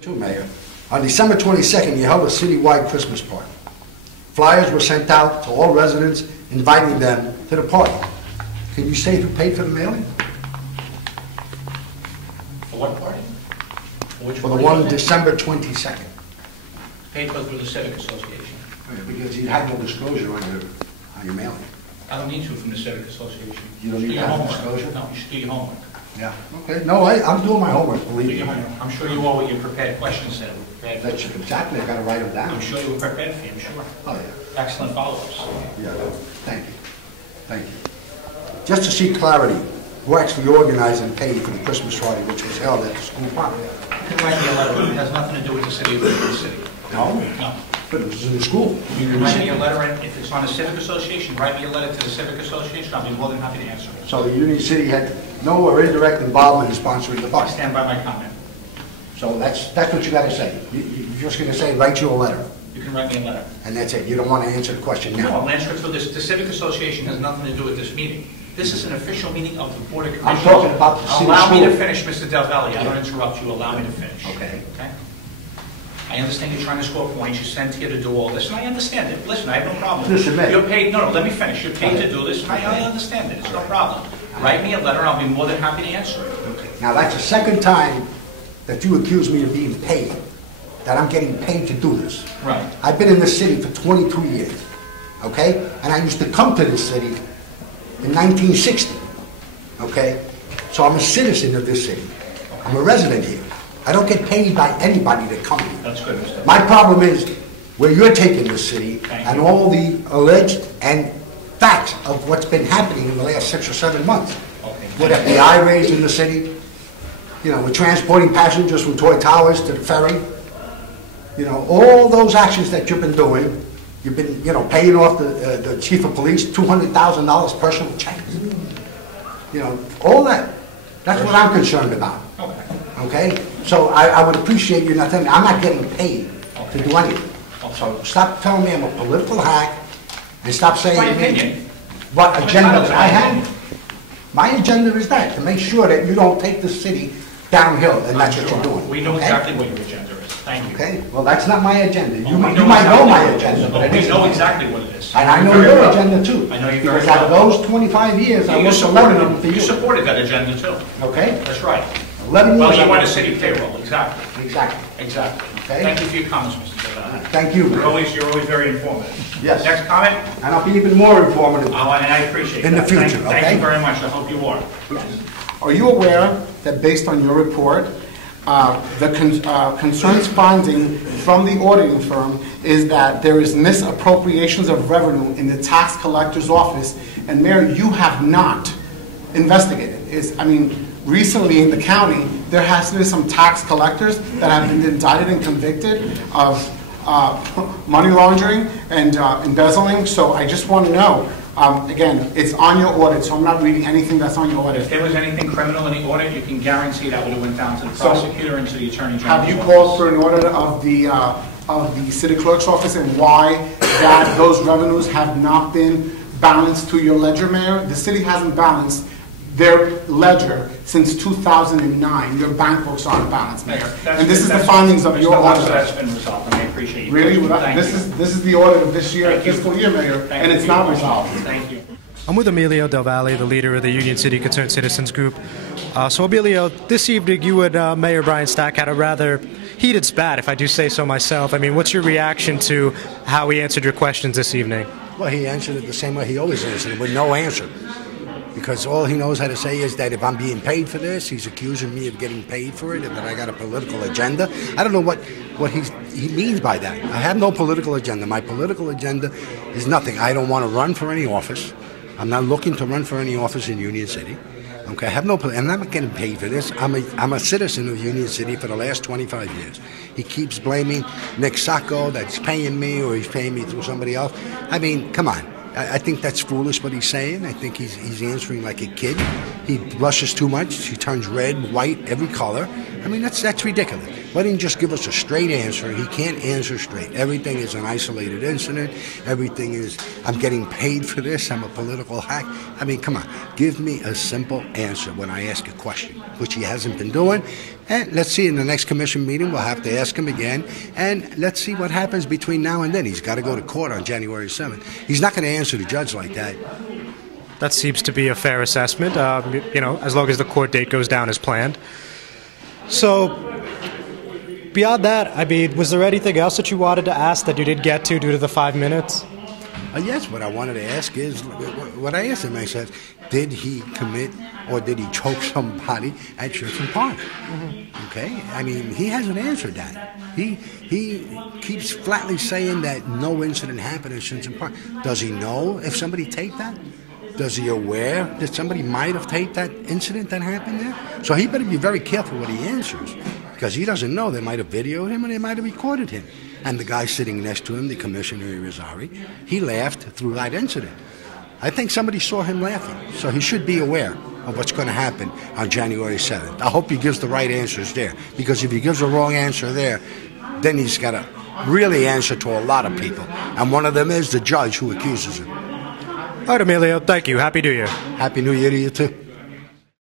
Too, Mayor. On December 22nd, you held a citywide Christmas party. Flyers were sent out to all residents inviting them to the party. Can you say who paid for the mailing? For what party? For the one December 22nd. Paid for through the Civic Association. Because you had no disclosure on your mailing. I don't need to from the Civic Association. You don't need to have disclosure? No, you should do your homework. Yeah, okay. No, I'm doing my homework, believe me. I'm sure you all with your prepared questions that were prepared. That's exactly, I gotta write them down. I'm sure you were prepared for you, I'm sure. Oh, yeah. Excellent follow-ups. Yeah, thank you. Thank you. Just to see clarity, who actually organized and paid for the Christmas party which was held at the school property? You can write me a letter. It has nothing to do with the city of New York City. No? No. But it was in the school. You can write me a letter, and if it's on a Civic Association, write me a letter to the Civic Association. I'll be more than happy to answer it. So the Union City had no or indirect involvement in sponsoring the I party? stand by my comment. So that's what you gotta say. You're just gonna say, write you a letter, You can write me a letter. and that's it. You don't wanna answer the question No, now. I'll answer it for this. The Civic Association has nothing to do with this meeting. This is an official meeting of the Board of I'm Commissioners. talking about the city Allow me to school. finish, Mr. Del Valle. I don't interrupt you. Allow me to finish. Okay. Okay? I understand you're trying to score points. You're sent here to do all this, and I understand it. Listen, I have no problem. Listen, man. You're paid. No, let me finish. You're paid to do this, and I understand it. It's no problem. Write me a letter. I'll be more than happy to answer it. Okay. Now, that's the second time that you accuse me of being paid, that I'm getting paid to do this. Right. I've been in this city for 22 years, okay? And I used to come to this city in 1960, okay? So I'm a citizen of this city. I'm a resident here. I don't get paid by anybody to come here. That's good, Mr. My problem is where you're taking this city and all the alleged and facts of what's been happening in the last 6 or 7 months. Okay. With FBI raids in the city, you know, we're transporting passengers from Toy Towers to the ferry. You know, all those actions that you've been doing, you've been, you know, paying off the chief of police $200,000 personal checks. You know, all that. That's what I'm concerned about. Okay. Okay? So I would appreciate you not telling me. I'm not getting paid to do anything. So stop telling me I'm a political hack and stop saying My to me opinion. what agenda that I have. My agenda is that, to make sure that you don't take the city downhill, and that's what you're doing. We know okay? exactly what your agenda is. Thank you. Okay? Well, that's not my agenda. You We might know know my exactly agenda, but it We isn't know mine. exactly what it is. And I know Very your well. agenda too. I know you very Because out of well. those 25 years, I You worked 11 of them for You you. supported that agenda too. Okay? That's right. 11 years. Well, you I want a worked- city payroll, exactly. Exactly. Exactly. Okay. Thank you for your comments, Mr. Devaney. Thank you. You're always very informative. Yes. Next comment? And I'll be even more informative. Oh, and I appreciate In the that. future, Thank okay? you very much. I hope you are. Are you aware that based on your report, the concerns finding from the auditing firm is that there is misappropriations of revenue in the tax collector's office, and Mayor, you have not investigated. Recently in the county, there has been some tax collectors that have been indicted and convicted of money laundering and embezzling, so I just want to know, again, it's on your audit, so I'm not reading anything that's on your audit. If there was anything criminal in the audit, you can guarantee that would have went down to the prosecutor and to the attorney general. Have you called for an audit of the city clerk's office and why that those revenues have not been balanced to your ledger, Mayor? The city hasn't balanced their ledger since 2009. Your bank books aren't balanced, Mayor. And this is the findings of your audit. That's been resolved, and I appreciate you. Really? Thank you. This is the audit of this year, Thank you. fiscal year, Mayor, Thank and you it's for your not question. resolved. Thank you. I'm with Emilio Del Valle, the leader of the Union City Concerned Citizens Group. So Emilio, this evening you and Mayor Brian Stack had a rather heated spat, if I do say so myself. I mean, what's your reaction to how he answered your questions this evening? Well, he answered it the same way he always answered it, with no answer. Because all he knows how to say is that if I'm being paid for this, he's accusing me of getting paid for it, and that I got a political agenda. I don't know what he means by that. I have no political agenda. My political agenda is nothing. I don't want to run for any office. I'm not looking to run for any office in Union City. Okay, I have no, and I'm not getting paid for this. I'm a citizen of Union City for the last 25 years. He keeps blaming Nick Sacco that's paying me, or he's paying me through somebody else. I mean, come on. I think that's foolish what he's saying. I think he's answering like a kid. He blushes too much. He turns red, white, every color. I mean, that's ridiculous. Why didn't you just give us a straight answer? He can't answer straight. Everything is an isolated incident. Everything is, I'm getting paid for this. I'm a political hack. I mean, come on. Give me a simple answer when I ask a question, which he hasn't been doing. And let's see, in the next commission meeting, we'll have to ask him again. And let's see what happens between now and then. He's got to go to court on January 7th. He's not going to answer the judge like that. That seems to be a fair assessment, as long as the court date goes down as planned. So, beyond that, I mean, was there anything else that you wanted to ask that you didn't get to due to the 5 minutes? Yes, what I wanted to ask is, what I asked him, I said, did he commit or did he choke somebody at Shinson Park? Mm-hmm. Okay? I mean, he hasn't answered that. He keeps flatly saying that no incident happened at Shinson Park. Does he know if somebody taped that? Does he aware that somebody might have taped that incident that happened there? So he better be very careful what he answers, because he doesn't know. They might have videoed him or they might have recorded him. And the guy sitting next to him, the Commissioner Irizarry, he laughed through that incident. I think somebody saw him laughing, so he should be aware of what's going to happen on January 7th. I hope he gives the right answers there, because if he gives the wrong answer there, then he's got to really answer to a lot of people. And one of them is the judge who accuses him. All right, Emilio, thank you. Happy New Year. Happy New Year to you, too.